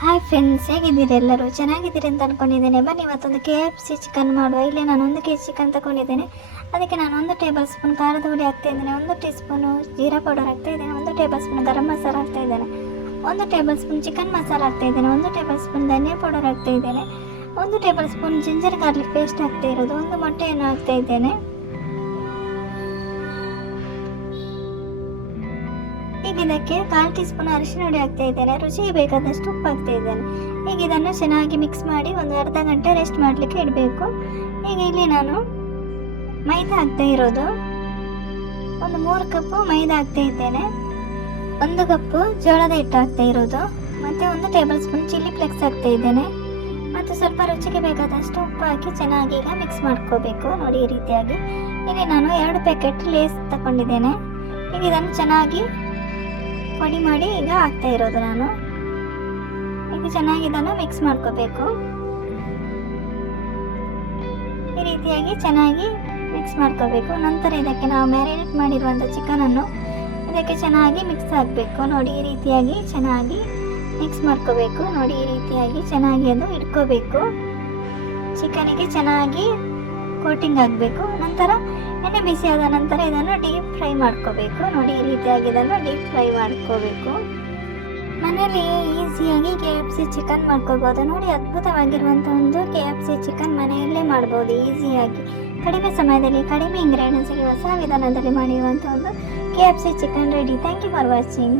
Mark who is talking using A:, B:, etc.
A: Hi friends ಹೇಗಿದ್ದೀರಿ ಎಲ್ಲರೂ? ಚೆನ್ನಾಗಿದ್ದೀರಿ ಅಂತ ಅಂದ್ಕೊಂಡಿದ್ದೇನೆ ಬನ್ನಿ ಇವತ್ತೊಂದು ಕೆ ಎಫ್ ಸಿ ಚಿಕನ್ ಮಾಡುವ. ಇಲ್ಲಿ ನಾನು ಒಂದು ಕೆ ಜಿ ಚಿಕನ್ ತಗೊಂಡಿದ್ದೇನೆ ಅದಕ್ಕೆ ನಾನು ಒಂದು ಟೇಬಲ್ ಸ್ಪೂನ್ ಖಾರದ ಹುಡಿ ಹಾಕ್ತಾ ಇದ್ದೇನೆ. ಒಂದು ಟೀ ಸ್ಪೂನು ಜೀರಾ ಪೌಡರ್ ಹಾಕ್ತಾ ಇದ್ದೇನೆ. ಒಂದು ಟೇಬಲ್ ಸ್ಪೂನ್ ಗರಂ ಮಸಾಲ ಹಾಕ್ತಾ ಇದ್ದೇನೆ. ಒಂದು ಟೇಬಲ್ ಸ್ಪೂನ್ ಚಿಕನ್ ಮಸಾಲ ಹಾಕ್ತಾ ಇದ್ದೇನೆ. ಒಂದು ಟೇಬಲ್ ಸ್ಪೂನ್ ಧನಿಯಾ ಪೌಡರ್ ಹಾಕ್ತಾ ಇದ್ದೇನೆ. ಒಂದು table spoon ginger garlic paste ಹಾಕ್ತಾ ಇರೋದು. ಒಂದು ಮೊಟ್ಟೆಯನ್ನು ಹಾಕ್ತಾ ಇದ್ದೇನೆ. ಇದಕ್ಕೆ ಕಾಲು ಟೀ ಸ್ಪೂನ್ ಅರಿಶಿನ ಹುಡಿ ಹಾಕ್ತಾ ಇದ್ದೇನೆ. ರುಚಿಗೆ ಬೇಕಾದಷ್ಟು ಉಪ್ಪು ಹಾಕ್ತಾ ಇದ್ದೇನೆ. ಈಗ ಇದನ್ನು ಚೆನ್ನಾಗಿ ಮಿಕ್ಸ್ ಮಾಡಿ ಒಂದು ಅರ್ಧ ಗಂಟೆ ರೆಸ್ಟ್ ಮಾಡಲಿಕ್ಕೆ ಇಡಬೇಕು. ಈಗ ಇಲ್ಲಿ ನಾನು ಮೈದಾ ಹಾಕ್ತಾ ಇರೋದು. ಒಂದು ಮೂರು ಕಪ್ಪು ಮೈದಾ ಹಾಕ್ತಾ ಇದ್ದೇನೆ. ಒಂದು ಕಪ್ಪು ಜೋಳದ ಹಿಟ್ಟು ಹಾಕ್ತಾ ಇರೋದು. ಮತ್ತು ಒಂದು ಟೇಬಲ್ ಸ್ಪೂನ್ ಚಿಲ್ಲಿ ಫ್ಲೆಕ್ಸ್ ಹಾಕ್ತಾ ಇದ್ದೇನೆ. ಮತ್ತು ಸ್ವಲ್ಪ ರುಚಿಗೆ ಬೇಕಾದಷ್ಟು ಉಪ್ಪು ಹಾಕಿ ಚೆನ್ನಾಗಿ ಈಗ ಮಿಕ್ಸ್ ಮಾಡ್ಕೋಬೇಕು. ನೋಡಿ ಈ ರೀತಿಯಾಗಿ. ಇಲ್ಲಿ ನಾನು ಎರಡು ಪ್ಯಾಕೆಟ್ ಲೇಸ್ ತಗೊಂಡಿದ್ದೇನೆ. ಈಗ ಇದನ್ನು ಚೆನ್ನಾಗಿ ಪುಡಿ ಮಾಡಿ ಈಗ ಹಾಕ್ತಾ ಇರೋದು ನಾನು. ಈಗ ಚೆನ್ನಾಗಿ ಇದನ್ನು ಮಿಕ್ಸ್ ಮಾಡ್ಕೋಬೇಕು. ಈ ರೀತಿಯಾಗಿ ಚೆನ್ನಾಗಿ ಮಿಕ್ಸ್ ಮಾಡ್ಕೋಬೇಕು. ನಂತರ ಇದಕ್ಕೆ ನಾವು ಮ್ಯಾರಿನೇಟ್ ಮಾಡಿರುವಂಥ ಚಿಕನನ್ನು ಇದಕ್ಕೆ ಚೆನ್ನಾಗಿ ಮಿಕ್ಸ್ ಆಗಬೇಕು ನೋಡಿ, ಈ ರೀತಿಯಾಗಿ ಚೆನ್ನಾಗಿ ಮಿಕ್ಸ್ ಮಾಡ್ಕೋಬೇಕು. ನೋಡಿ, ಈ ರೀತಿಯಾಗಿ ಚೆನ್ನಾಗಿ ಅದು ಇಟ್ಕೋಬೇಕು. ಚಿಕನಿಗೆ ಚೆನ್ನಾಗಿ ಕೋಟಿಂಗ್ ಆಗಬೇಕು, ನಂತರ ಎಣ್ಣೆ ಬಿಸಿ ಆದ ನಂತರ ಇದನ್ನು ಡೀಪ್ ಫ್ರೈ ಮಾಡ್ಕೋಬೇಕು. ನೋಡಿ, ಈ ರೀತಿಯಾಗಿ ಇದನ್ನು ಡೀಪ್ ಫ್ರೈ ಮಾಡ್ಕೋಬೇಕು. ಮನೆಯಲ್ಲಿ ಈಸಿಯಾಗಿ ಕೆ ಎಫ್ ಸಿ ಚಿಕನ್ ಮಾಡ್ಕೋಬೋದು ನೋಡಿ, ಅದ್ಭುತವಾಗಿರುವಂಥ ಒಂದು ಕೆ ಎಫ್ ಸಿ ಚಿಕನ್ ಮನೆಯಲ್ಲೇ ಮಾಡ್ಬೋದು ಈಸಿಯಾಗಿ ಕಡಿಮೆ ಸಮಯದಲ್ಲಿ, ಕಡಿಮೆ ಇಂಗ್ರೀಡಿಯೆಂಟ್ಸ್ಗೆ ಹೊಸ ವಿಧಾನದಲ್ಲಿ ಮಾಡಿರುವಂಥ ಒಂದು K F C chicken ready thank you for watching